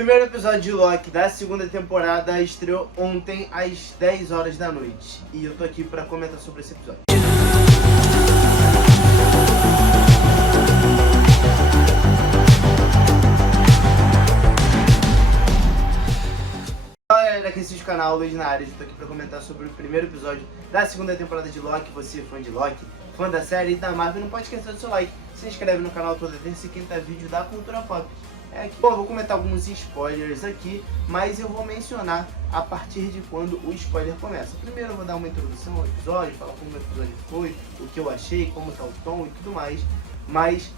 primeiro episódio de Loki da segunda temporada estreou ontem às 10 horas da noite. E eu tô aqui pra comentar sobre esse episódio. Fala galera, aqui é o canal Luiz na área. Eu tô aqui pra comentar sobre o primeiro episódio da segunda temporada de Loki. Você, fã de Loki, fã da série e da Marvel, não pode esquecer do seu like. Se inscreve no canal toda terça e quinta vídeo da cultura pop. Bom, eu vou comentar alguns spoilers aqui, mas eu vou mencionar a partir de quando o spoiler começa. Primeiro eu vou dar uma introdução ao episódio, falar como o episódio foi, o que eu achei, como tá o tom e tudo mais. Mas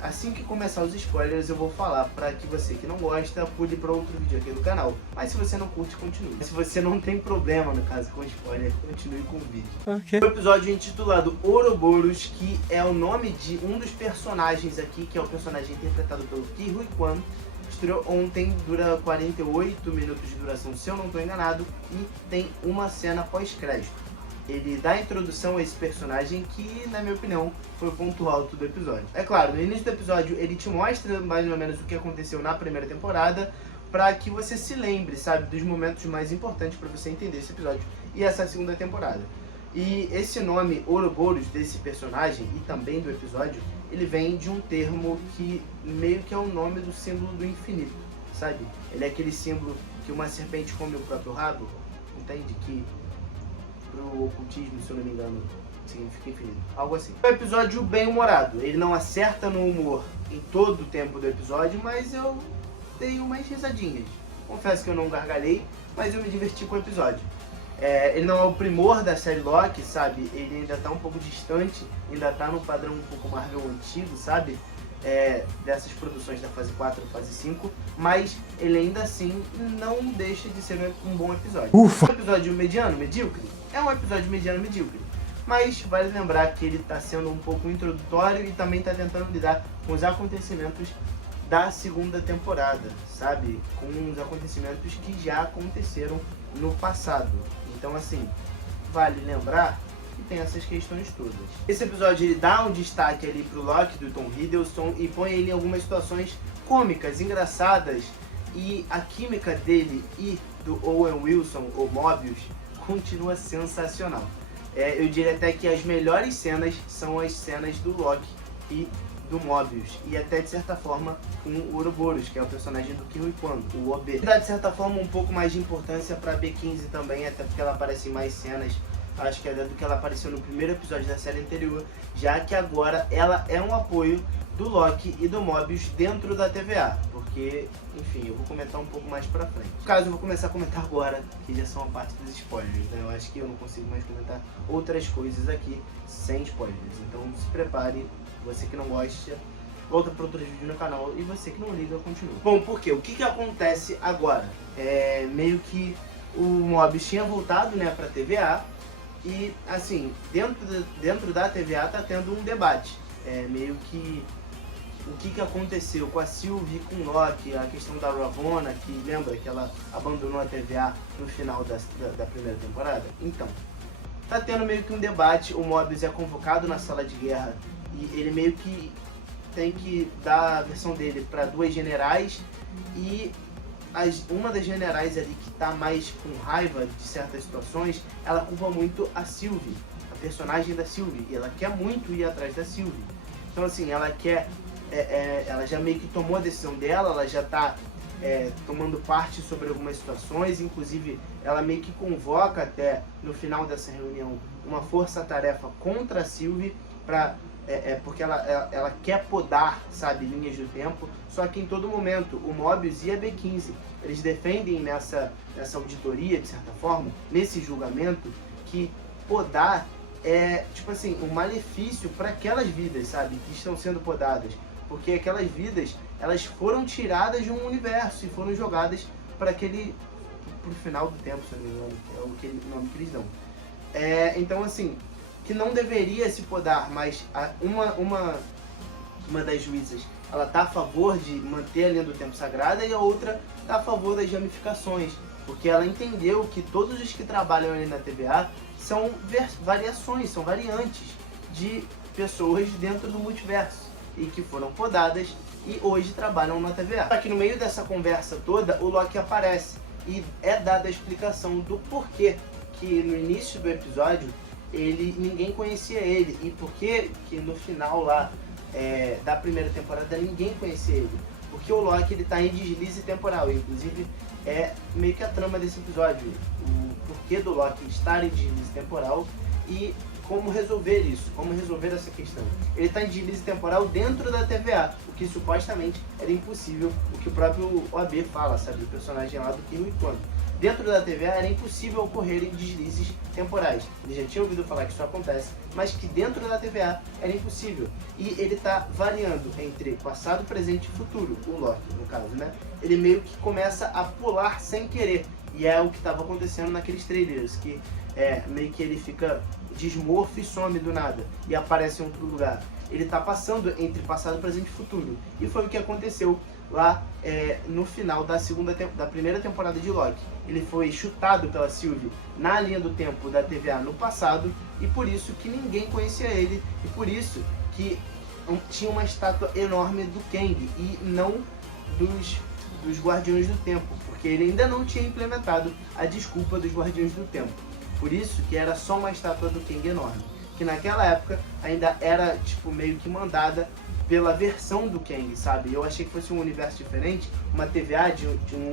assim que começar os spoilers eu vou falar para que você que não gosta pule para outro vídeo aqui do canal. Mas se você não curte, continue. Se você não tem problema, no caso, com spoiler, continue com o vídeo. Okay. O episódio intitulado Ouroboros, que é o nome de um dos personagens aqui, que é o personagem interpretado pelo Ke Huy Quan. Estreou ontem, dura 48 minutos de duração, se eu não estou enganado, e tem uma cena pós-crédito. Ele dá a introdução a esse personagem que, na minha opinião, foi o ponto alto do episódio. É claro, no início do episódio ele te mostra mais ou menos o que aconteceu na primeira temporada, para que você se lembre, sabe, dos momentos mais importantes para você entender esse episódio e essa segunda temporada. E esse nome, Ouroboros, desse personagem e também do episódio, ele vem de um termo que meio que é o nome do símbolo do infinito, sabe? Ele é aquele símbolo que uma serpente come o próprio rabo, entende? Que pro ocultismo, se eu não me engano, significa infinito, algo assim. É um episódio bem humorado, ele não acerta no humor em todo o tempo do episódio, mas eu dei umas risadinhas. Confesso que eu não gargalhei, mas eu me diverti com o episódio. Ele não é o primor da série Loki, sabe? Ele ainda tá um pouco distante, ainda tá no padrão um pouco Marvel antigo, sabe? Dessas produções da fase 4 e fase 5, mas ele ainda assim não deixa de ser um bom episódio. Ufa! Um episódio mediano, medíocre? É um episódio mediano, medíocre, mas vale lembrar que ele está sendo um pouco introdutório e também está tentando lidar com os acontecimentos da segunda temporada, sabe? Com os acontecimentos que já aconteceram no passado. Então assim, vale lembrar que tem essas questões todas. Esse episódio ele dá um destaque ali pro Loki do Tom Hiddleston e põe ele em algumas situações cômicas, engraçadas, e a química dele e do Owen Wilson, ou Mobius, continua sensacional. Eu diria até que as melhores cenas são as cenas do Loki e do Mobius, e até de certa forma com o Ouroboros, que é o personagem do Ke Huy Quan, o OB. Dá de certa forma um pouco mais de importância para B15 também, até porque ela aparece em mais cenas, acho que é do que ela apareceu no primeiro episódio da série anterior, já que agora ela é um apoio do Loki e do Mobius dentro da TVA, porque, enfim, eu vou comentar um pouco mais pra frente. No caso, eu vou começar a comentar agora, que já são a parte dos spoilers, né? Eu acho que eu não consigo mais comentar outras coisas aqui sem spoilers, então se prepare, você que não gosta, volta para outro vídeo no canal, e você que não liga, continua. Bom, porque o que acontece agora? Meio que o Mobius tinha voltado, né, pra TVA, e assim, dentro da TVA tá tendo um debate, meio que o que aconteceu com a Sylvie e com o Loki, a questão da Ravonna, que lembra que ela abandonou a TVA no final da primeira temporada? Então, tá tendo meio que um debate, o Mobius é convocado na sala de guerra e ele meio que tem que dar a versão dele para duas generais, e uma das generais ali que tá mais com raiva de certas situações, ela culpa muito a Sylvie, a personagem da Sylvie, e ela quer muito ir atrás da Sylvie. Então assim, ela quer, ela já meio que tomou a decisão dela, ela já tá tomando parte sobre algumas situações, inclusive ela meio que convoca até no final dessa reunião uma força-tarefa contra a Sylvie, porque ela quer podar, sabe, linhas do tempo, só que em todo momento o Mobius e a B15, eles defendem nessa auditoria, de certa forma, nesse julgamento, que podar é, tipo assim, um malefício para aquelas vidas, sabe, que estão sendo podadas, porque aquelas vidas, elas foram tiradas de um universo e foram jogadas para pro final do tempo, se não me engano, é o nome que eles dão. Então assim, que não deveria se podar, mas uma das juízas, ela tá a favor de manter a linha do tempo sagrada, e a outra tá a favor das ramificações, porque ela entendeu que todos os que trabalham ali na TVA são variações, são variantes de pessoas dentro do multiverso, e que foram podadas e hoje trabalham na TVA. Só que no meio dessa conversa toda, o Loki aparece e é dada a explicação do porquê que no início do episódio ninguém conhecia ele e por que no final lá da primeira temporada ninguém conhecia ele. Porque o Loki ele tá em deslize temporal, inclusive é meio que a trama desse episódio, o porquê do Loki estar em deslize temporal e como resolver isso, como resolver essa questão. Ele está em deslize temporal dentro da TVA, o que supostamente era impossível, o que o próprio OAB fala, sabe, o personagem lá do Kim Kwon. Dentro da TVA era impossível ocorrerem deslizes temporais. Ele já tinha ouvido falar que isso acontece, mas que dentro da TVA era impossível. E ele está variando entre passado, presente e futuro, o Loki, no caso, né? Ele meio que começa a pular sem querer. E é o que estava acontecendo naqueles trailers, que meio que ele fica desmorfo e some do nada, e aparece em outro lugar. Ele está passando entre passado, presente e futuro. E foi o que aconteceu lá no final da primeira temporada de Loki. Ele foi chutado pela Sylvie na linha do tempo da TVA no passado, e por isso que ninguém conhecia ele, e por isso que tinha uma estátua enorme do Kang, e não dos Guardiões do Tempo, porque ele ainda não tinha implementado a desculpa dos Guardiões do Tempo. Por isso que era só uma estátua do Kang enorme, que naquela época ainda era tipo meio que mandada pela versão do Kang, sabe? Eu achei que fosse um universo diferente, uma TVA de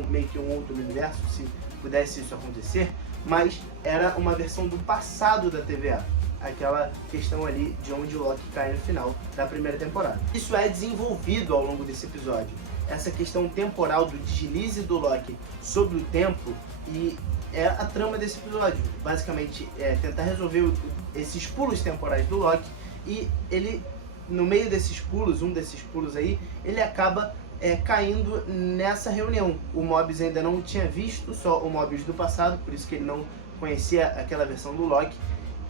meio que um outro universo, se pudesse isso acontecer, mas era uma versão do passado da TVA, aquela questão ali de onde o Loki cai no final da primeira temporada. Isso é desenvolvido ao longo desse episódio, essa questão temporal do deslize do Loki sobre o tempo, e é a trama desse episódio. Basicamente é tentar resolver esses pulos temporais do Loki, e ele, no meio desses pulos, um desses pulos aí, ele acaba caindo nessa reunião. O Mobius ainda não tinha visto, só o Mobius do passado, por isso que ele não conhecia aquela versão do Loki.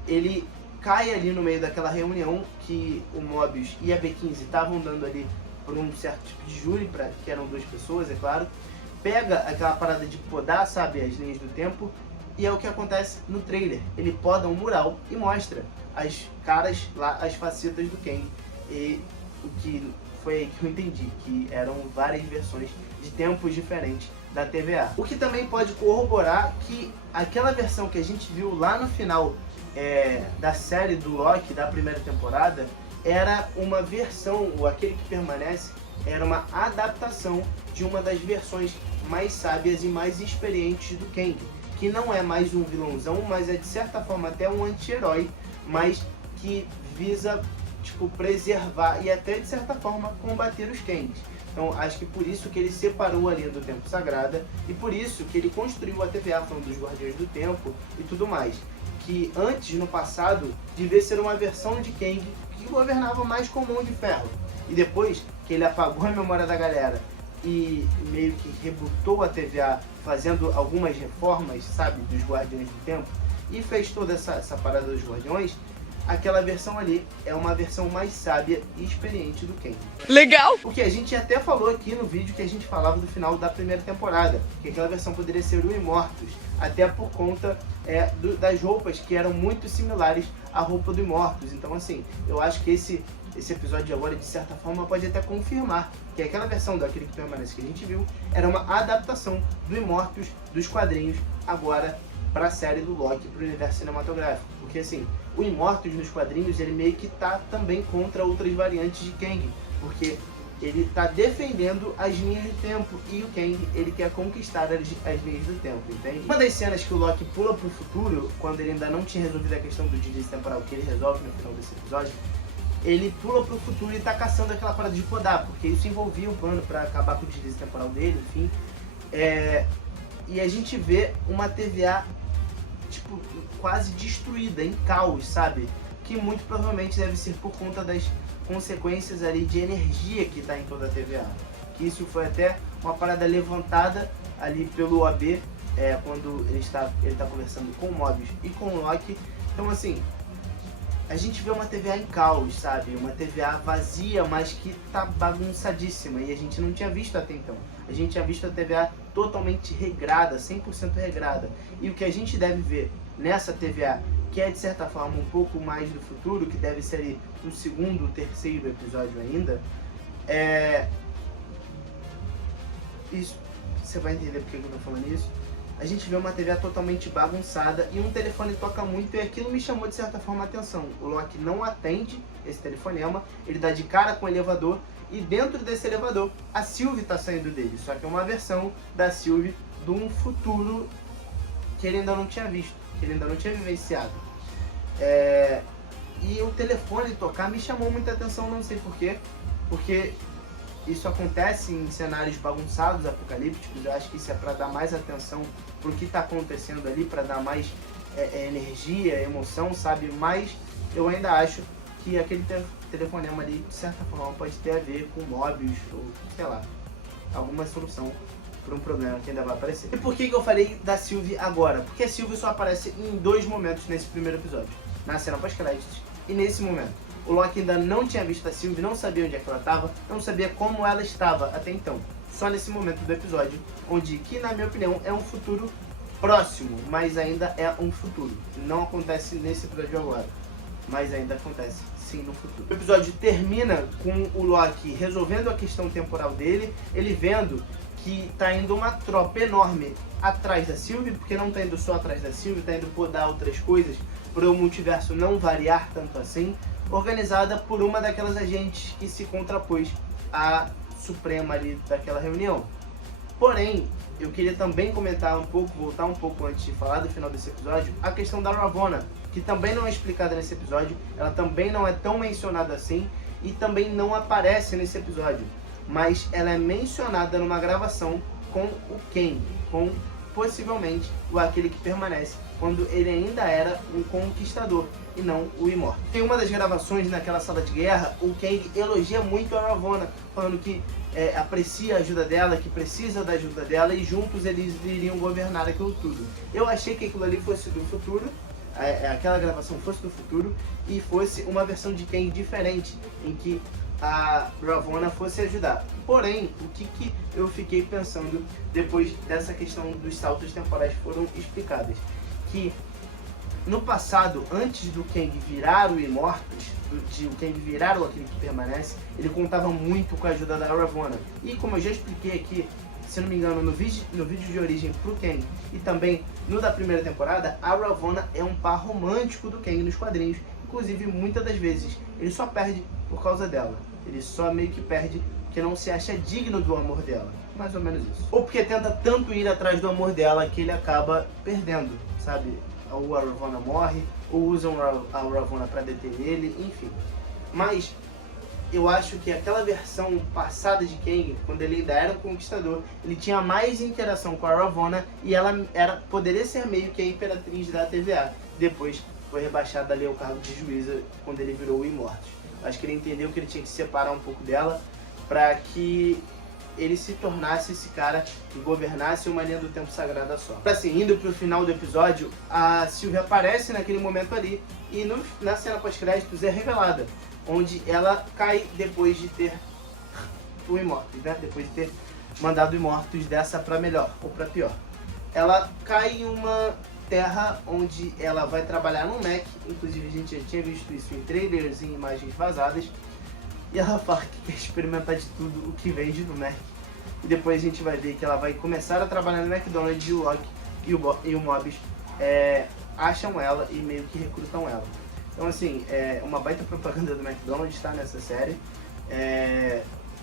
Ele cai ali no meio daquela reunião que o Mobius e a B15 estavam dando ali por um certo tipo de júri, que eram duas pessoas, é claro. Pega aquela parada de podar, sabe, as linhas do tempo, e é o que acontece no trailer. Ele poda um mural e mostra as caras lá, as facetas do Kang. E o que foi aí que eu entendi, que eram várias versões de tempos diferentes da TVA. O que também pode corroborar que aquela versão que a gente viu lá no final da série do Loki, da primeira temporada, era uma versão, ou aquele que permanece, era uma adaptação de uma das versões mais sábias e mais experientes do Kang, que não é mais um vilãozão, mas é de certa forma até um anti-herói, mas que visa tipo preservar e até de certa forma combater os Kangs. Então acho que por isso que ele separou a linha do tempo sagrada, e por isso que ele construiu a TVA falando dos Guardiões do Tempo e tudo mais, que antes, no passado, devia ser uma versão de Kang que governava mais com mão de ferro, e depois que ele apagou a memória da galera e meio que rebutou a TVA fazendo algumas reformas, sabe, dos Guardiões do Tempo, e fez toda essa parada dos Guardiões, aquela versão ali é uma versão mais sábia e experiente do Kang. Legal! O que a gente até falou aqui no vídeo que a gente falava do final da primeira temporada, que aquela versão poderia ser o Imortus, até por conta das roupas que eram muito similares à roupa do Imortus. Então assim, eu acho que esse episódio agora, de certa forma, pode até confirmar que aquela versão daquele que permanece que a gente viu era uma adaptação do Imortus dos quadrinhos agora para a série do Loki, para o universo cinematográfico. Porque assim, o Imortus nos quadrinhos, ele meio que tá também contra outras variantes de Kang, porque ele tá defendendo as linhas do tempo, e o Kang, ele quer conquistar as linhas do tempo, entende? Uma das cenas que o Loki pula pro futuro, quando ele ainda não tinha resolvido a questão do deslize temporal, que ele resolve no final desse episódio, ele pula pro futuro e tá caçando aquela parada de podar, porque isso envolvia o plano para acabar com o deslize temporal dele, enfim. E a gente vê uma TVA tipo quase destruída, em caos, sabe? Que muito provavelmente deve ser por conta das consequências ali de energia que tá em toda a TVA. Que isso foi até uma parada levantada ali pelo OAB quando ele tá conversando com o Mobius e com o Loki. Então assim, a gente vê uma TVA em caos, sabe? Uma TVA vazia, mas que tá bagunçadíssima, e a gente não tinha visto até então. A gente tinha visto a TVA totalmente regrada, 100% regrada. E o que a gente deve ver nessa TVA, que é de certa forma um pouco mais do futuro, que deve ser ali no segundo, terceiro episódio ainda, isso, você vai entender porque que eu tô falando isso. A gente vê uma TV totalmente bagunçada e um telefone toca muito e aquilo me chamou de certa forma a atenção. O Loki não atende esse telefonema, ele dá de cara com o elevador e dentro desse elevador a Sylvie tá saindo dele, só que é uma versão da Sylvie de um futuro que ele ainda não tinha visto, que ele ainda não tinha vivenciado. E o telefone tocar me chamou muita atenção, não sei porquê, porque isso acontece em cenários bagunçados, apocalípticos. Eu acho que isso é para dar mais atenção pro que está acontecendo ali, para dar mais energia, emoção, sabe? Mas eu ainda acho que aquele telefonema ali, de certa forma, pode ter a ver com Mobius ou, sei lá, alguma solução para um problema que ainda vai aparecer. E por que eu falei da Sylvie agora? Porque a Sylvie só aparece em 2 momentos nesse primeiro episódio. Na cena pós-créditos e nesse momento. O Loki ainda não tinha visto a Sylvie, não sabia onde é que ela estava, não sabia como ela estava até então. Só nesse momento do episódio, onde, que na minha opinião, é um futuro próximo, mas ainda é um futuro. Não acontece nesse episódio agora, mas ainda acontece sim no futuro. O episódio termina com o Loki resolvendo a questão temporal dele, ele vendo que tá indo uma tropa enorme atrás da Sylvie, porque não tá indo só atrás da Sylvie, tá indo podar outras coisas, para o multiverso não variar tanto assim, organizada por uma daquelas agentes que se contrapôs à Suprema ali daquela reunião. Porém, eu queria também comentar um pouco, voltar um pouco antes de falar do final desse episódio, a questão da Ravonna, que também não é explicada nesse episódio, ela também não é tão mencionada assim e também não aparece nesse episódio, mas ela é mencionada numa gravação com o Kang, com possivelmente aquele que permanece quando ele ainda era um conquistador e não o imortal. Em uma das gravações naquela sala de guerra, o Kang elogia muito a Ravonna, falando que aprecia a ajuda dela, que precisa da ajuda dela e juntos eles iriam governar aquilo tudo. Eu achei que aquilo ali fosse do futuro, aquela gravação fosse do futuro e fosse uma versão de Kang diferente, em que a Ravonna fosse ajudar. Porém, o que eu fiquei pensando depois dessa questão dos saltos temporais foram explicadas? Que no passado, antes do Kang virar o Immortus, de o Kang virar aquele que permanece, ele contava muito com a ajuda da Ravonna. E como eu já expliquei aqui, se não me engano, no vídeo de origem pro Kang e também no da primeira temporada, a Ravonna é um par romântico do Kang nos quadrinhos. Inclusive, muitas das vezes, ele só perde por causa dela. Ele só meio que perde porque não se acha digno do amor dela. Mais ou menos isso. Ou porque tenta tanto ir atrás do amor dela que ele acaba perdendo, sabe? Ou a Ravonna morre, ou usam a Ravonna pra deter ele, enfim. Mas eu acho que aquela versão passada de Kang, quando ele ainda era um conquistador, ele tinha mais interação com a Ravonna e ela poderia ser meio que a imperatriz da TVA. Depois foi rebaixada ali ao cargo de juíza quando ele virou o Immortus. Acho que ele entendeu que ele tinha que se separar um pouco dela para que ele se tornasse esse cara que governasse uma linha do tempo sagrada só. Assim, indo pro final do episódio, a Sylvie aparece naquele momento ali e na cena pós-créditos é revelada, onde ela cai depois de ter o Immortus, né? Depois de ter mandado o Immortus dessa pra melhor ou pra pior. Ela cai em uma terra onde ela vai trabalhar num Mac, inclusive a gente já tinha visto isso em trailers e em imagens vazadas, e ela fala que quer experimentar de tudo o que vende no Mac. E depois a gente vai ver que ela vai começar a trabalhar no McDonald's e o Loki e o Mobius acham ela e meio que recrutam ela. Então assim, é uma baita propaganda do McDonald's, tá, nessa série.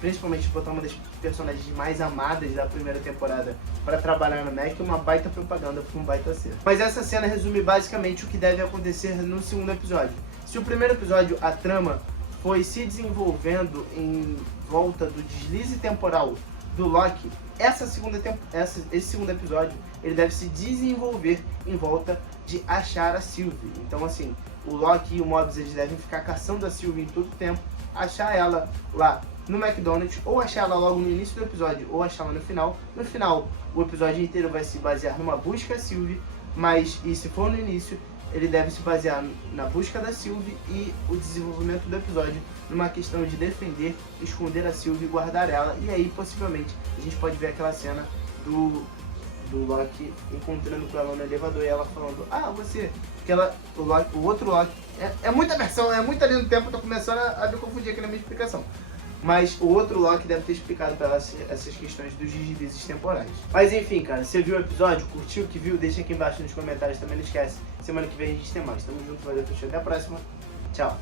Principalmente botar uma das personagens mais amadas da primeira temporada para trabalhar no Mac, uma baita propaganda para um baita cena. Mas essa cena resume basicamente o que deve acontecer no segundo episódio. Se o primeiro episódio, a trama, foi se desenvolvendo em volta do deslize temporal do Loki, esse segundo episódio, ele deve se desenvolver em volta de achar a Sylvie. Então assim, o Loki e o Mobius, eles devem ficar caçando a Sylvie em todo o tempo, achar ela lá no McDonald's, ou achar ela logo no início do episódio, ou achar ela no final. No final, o episódio inteiro vai se basear numa busca a Sylvie, e se for no início, ele deve se basear na busca da Sylvie e o desenvolvimento do episódio numa questão de defender, esconder a Sylvie e guardar ela. E aí, possivelmente, a gente pode ver aquela cena do Loki encontrando com ela no elevador e ela falando: ah, você, o outro Loki. É muita versão, é muita linha do tempo, eu tô começando a me confundir aqui na minha explicação. mas o outro Loki deve ter explicado pra ela essas questões dos deslizes temporais. Mas enfim, cara, você viu o episódio, curtiu o que viu? Deixa aqui embaixo nos comentários, também não esquece. Semana que vem a gente tem mais. Tamo junto, valeu, fechou, até a próxima. Tchau.